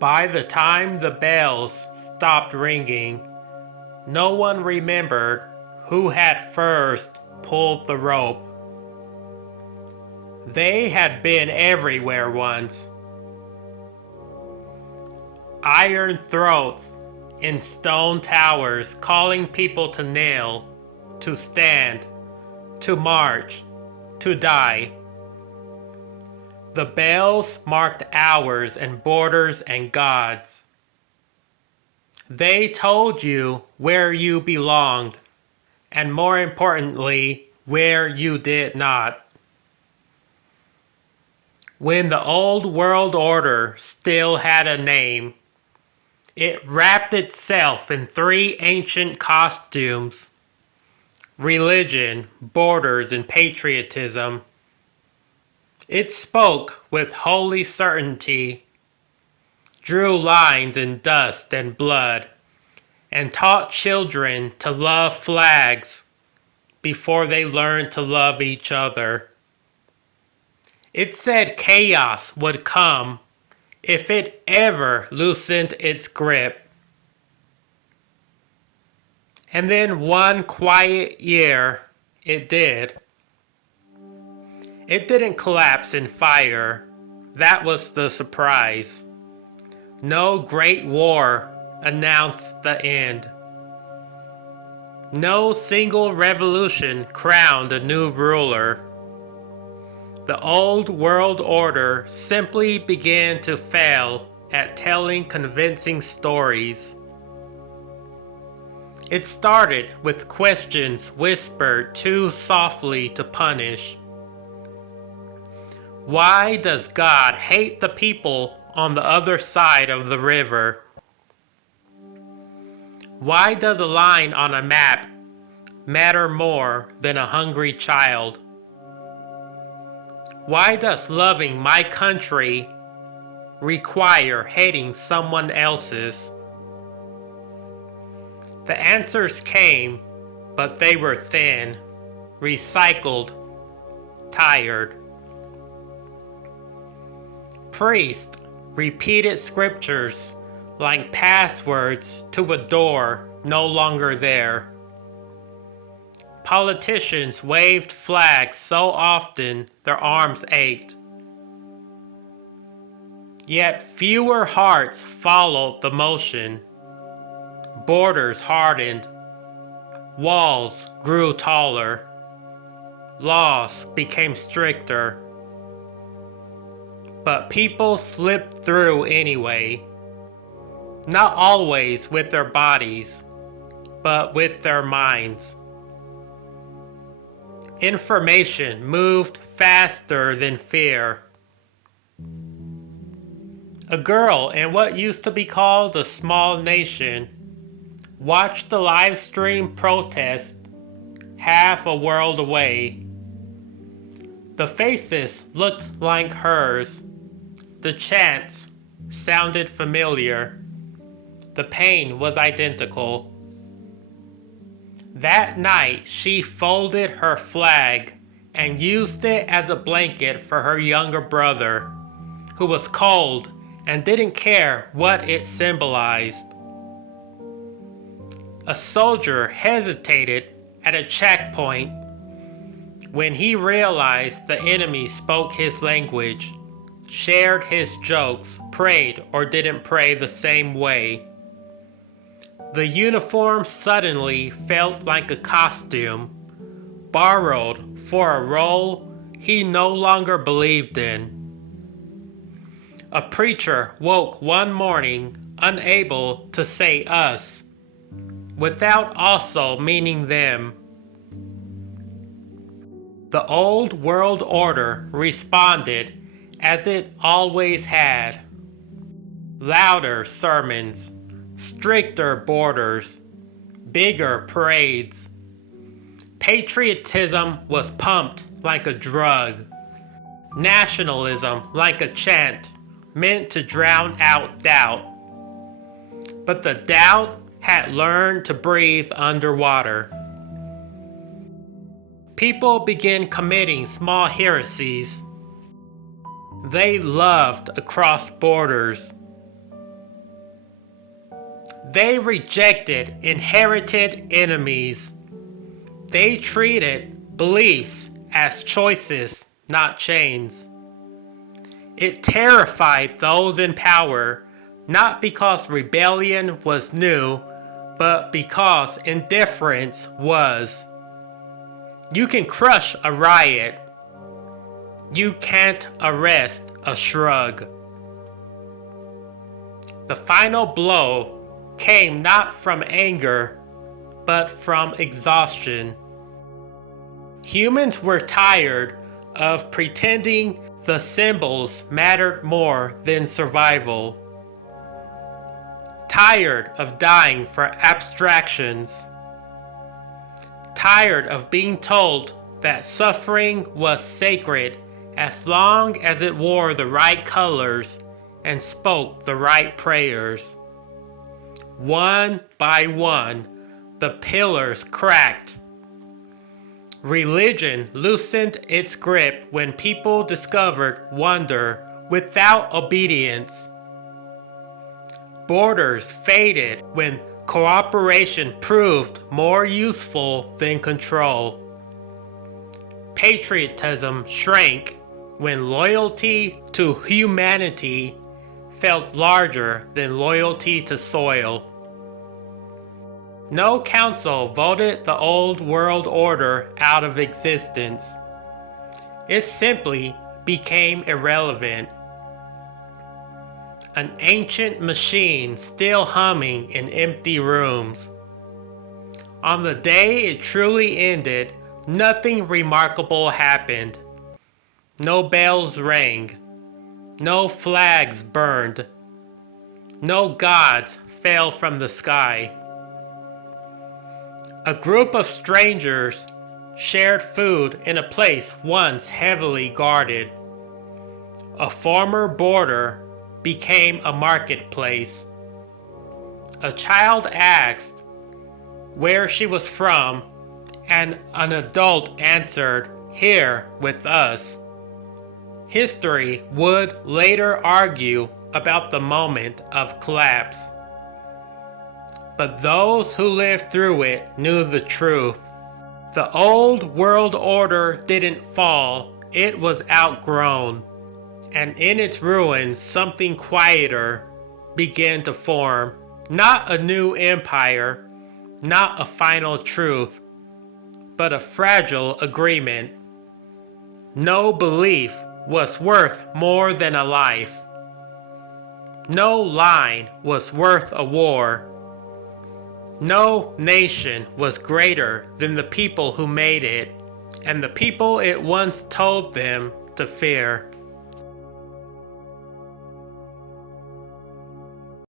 By the time the bells stopped ringing, no one remembered who had first pulled the rope. They had been everywhere once. Iron throats in stone towers calling people to kneel, to stand, to march, to die. The bells marked hours and borders and gods. They told you where you belonged, and more importantly, where you did not. When the old world order still had a name, it wrapped itself in three ancient costumes: religion, borders, and patriotism. It spoke with holy certainty, drew lines in dust and blood, and taught children to love flags before they learned to love each other. It said chaos would come if it ever loosened its grip. And then one quiet year, it did. It didn't collapse in fire. That was the surprise. No great war announced the end. No single revolution crowned a new ruler. The old world order simply began to fail at telling convincing stories. It started with questions whispered too softly to punish. Why does God hate the people on the other side of the river? Why does a line on a map matter more than a hungry child? Why does loving my country require hating someone else's? The answers came, but they were thin, recycled, tired. Priests repeated scriptures like passwords to a door no longer there. Politicians waved flags so often their arms ached. Yet fewer hearts followed the motion. Borders hardened. Walls grew taller. Laws became stricter. But people slipped through anyway. Not always with their bodies, but with their minds. Information moved faster than fear. A girl in what used to be called a small nation watched the live stream protest half a world away. The faces looked like hers. The chants sounded familiar. The pain was identical. That night, she folded her flag and used it as a blanket for her younger brother, who was cold and didn't care what it symbolized. A soldier hesitated at a checkpoint when he realized the enemy spoke his language, shared his jokes, prayed or didn't pray the same way. The uniform suddenly felt like a costume, borrowed for a role he no longer believed in. A preacher woke one morning unable to say us, without also meaning them. The old world order responded as it always had. Louder sermons, stricter borders, bigger parades. Patriotism was pumped like a drug. Nationalism like a chant meant to drown out doubt. But the doubt had learned to breathe underwater. People began committing small heresies. They loved across borders. They rejected inherited enemies. They treated beliefs as choices, not chains. It terrified those in power, not because rebellion was new, but because indifference was. You can crush a riot. You can't arrest a shrug. The final blow came not from anger, but from exhaustion. Humans were tired of pretending the symbols mattered more than survival. Tired of dying for abstractions. Tired of being told that suffering was sacred as long as it wore the right colors and spoke the right prayers. One by one, the pillars cracked. Religion loosened its grip when people discovered wonder without obedience. Borders faded when cooperation proved more useful than control. Patriotism shrank when loyalty to humanity felt larger than loyalty to soil. No council voted the old world order out of existence. It simply became irrelevant. An ancient machine still humming in empty rooms. On the day it truly ended, nothing remarkable happened. No bells rang. No flags burned. No gods fell from the sky. A group of strangers shared food in a place once heavily guarded. A former border became a marketplace. A child asked where she was from, and an adult answered, "Here with us." History would later argue about the moment of collapse. But those who lived through it knew the truth. The old world order didn't fall, it was outgrown. And in its ruins, something quieter began to form. Not a new empire, not a final truth, but a fragile agreement. No belief was worth more than a life. No line was worth a war. No nation was greater than the people who made it, and the people it once told them to fear.